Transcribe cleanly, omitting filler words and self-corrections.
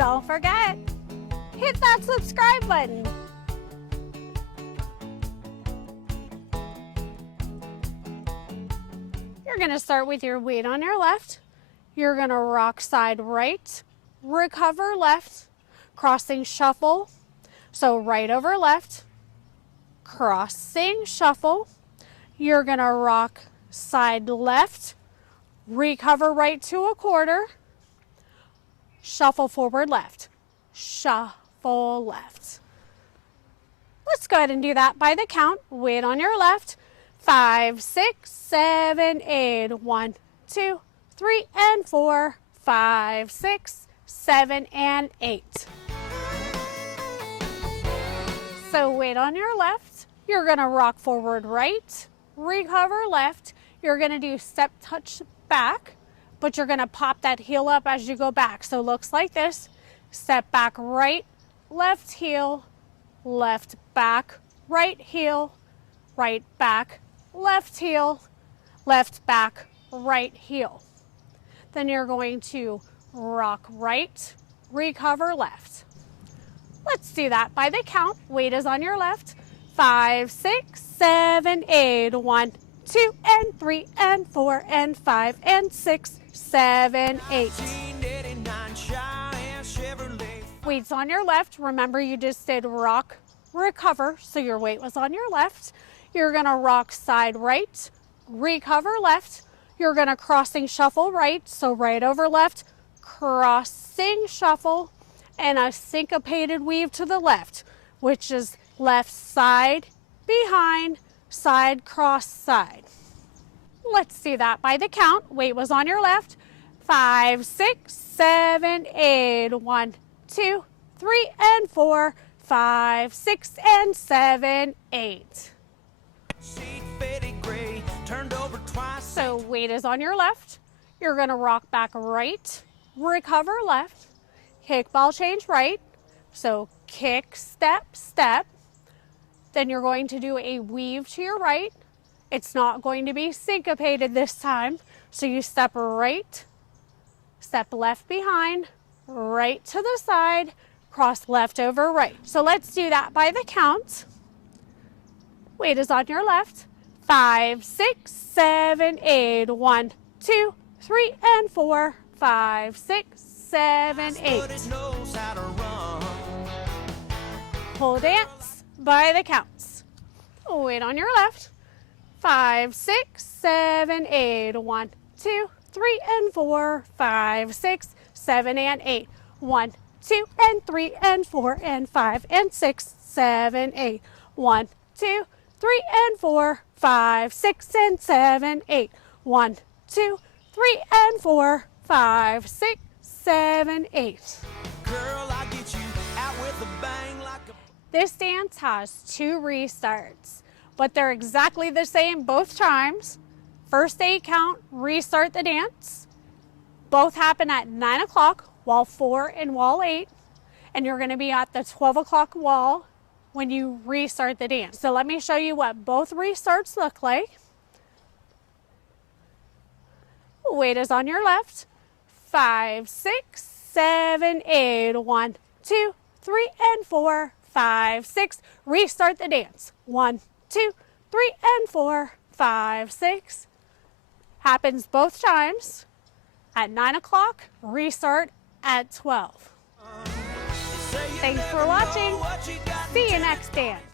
Don't forget, hit that subscribe button. You're going to start with your weight on your left. You're going to rock side right, recover left, crossing shuffle. So right over left, crossing shuffle. You're going to rock side left, recover right to a quarter, shuffle forward left, shuffle left. Let's go ahead and do that by the count. Weight on your left. 5, 6, 7, 8. 1, 2, 3, and 4. 5, 6, 7, and 8. So weight on your left. You're going to rock forward right, recover left. You're going to do step touch back, but you're going to pop that heel up as you go back. So it looks like this. Step back right, left heel, left back, right heel, right back, left heel, left back, right heel. Then you're going to rock right, recover left. Let's do that by the count. Weight is on your left. 5, 6, 7, 8. 1, 2, and 3, and 4, and 5, and 6, 7, 8. Weight's on your left. Remember, you just did rock, recover, so your weight was on your left. You're going to rock side right, recover left. You're going to crossing shuffle right, so right over left, crossing shuffle, and a syncopated weave to the left, which is left side, behind, side, cross, side. Let's do that by the count. Weight was on your left. 5, 6, 7, 8. 1, 2, 3, and 4. 5, 6, and 7, 8. So weight is on your left. You're going to rock back right, recover left, kick, ball change right. So kick, step, step. Then you're going to do a weave to your right. It's not going to be syncopated this time. So you step right, step left behind, right to the side, cross left over right. So let's do that by the count. Weight is on your left. 5, 6, 7, 8. 1, 2, 3, and 4. 5, 6, 7, 8. Pole dance by the counts. Weight on your left. 5, 6, 7, 8. 1, 2, 3, and 4. 5, 6, 7, and 8. 1, 2, and 3, and 4, and 5, and 6, 7, 8. 1, 2, 3, and 4. 5, 6, and 7, 8. 1, 2, 3, and 4. 5, 6, 7, 8. Girl, I get you out with a bang like a... This dance has 2 restarts, but they're exactly the same both times. First 8 count, restart the dance. Both happen at 9 o'clock, wall 4 and wall 8. And you're going to be at the 12 o'clock wall when you restart the dance. So let me show you what both restarts look like. Weight is on your left. 5, 6, 7, 8. 1, 2, 3, and 4. 5, 6. Restart the dance. 1, 2, 3, and 4. 5, 6. Happens both times. At 9 o'clock, restart at 12. Thanks for watching. See you next dance.